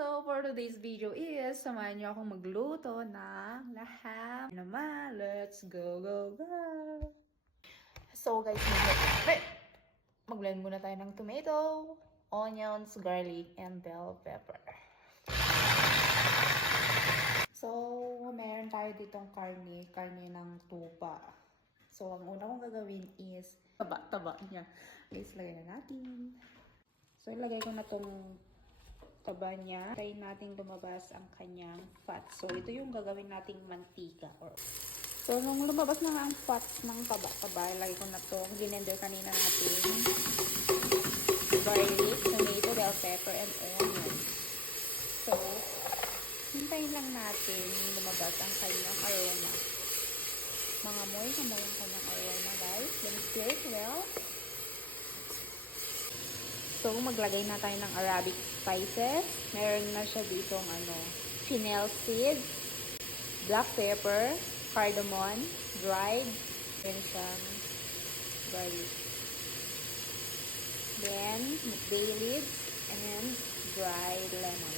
So, for today's video is, samahan niyo akong magluto ng laham. Naman, let's go, go, go! So, guys, mag-blend muna tayo ng tomato, onions, garlic, and bell pepper. So, meron tayo ditong karne ng tupa. So, ang una kong gagawin is, taba niya. Guys, lagay na natin. So, ilagay ko na tong taba niya. Tayin natin lumabas ang kanyang fat. So, ito yung gagawin nating mantika. So, nung lumabas na nga ang fat ng taba, ilagay ko na tong blender kanina natin. Garlic, tomato, bell pepper, and onions. So, hintayin lang natin lumabas ang kanyang aroma. Mga moy ang kanyang aroma, guys. Then, stir it well. So, maglagay na tayo ng Arabic spices. Meron na siya dito fennel seeds, black pepper, cardamom, dried, then siyang garlic. Then, bay leaves, and dried lemon.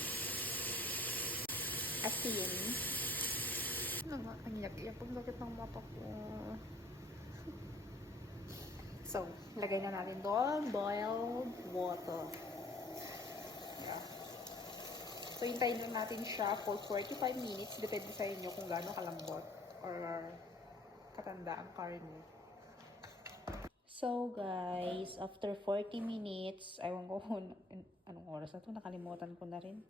Asin. Ang yak-yak ang sakit ng mata ko. So, lagay na natin doon boiled water. Yeah. So, hintayin lang natin siya for 45 minutes. Depende sa inyo kung gaano kalambot or katanda ang karne. So, guys, after 40 minutes, ewan ko kung anong oras na ito. Nakalimutan ko na rin.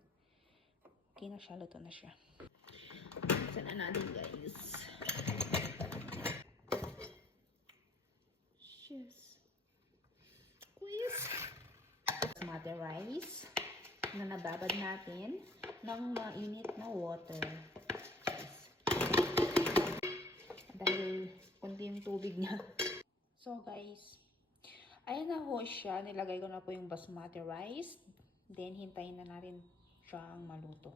Okay na siya. Luto na siya. Isa na natin, guys. Yes. Quiz. Basmati rice na nababad natin ng mainit na water. Yes. Dahil kunti yung tubig niya. So guys, ayan na ho siya. Nilagay ko na po yung basmati rice. Then hintayin na natin siyang maluto.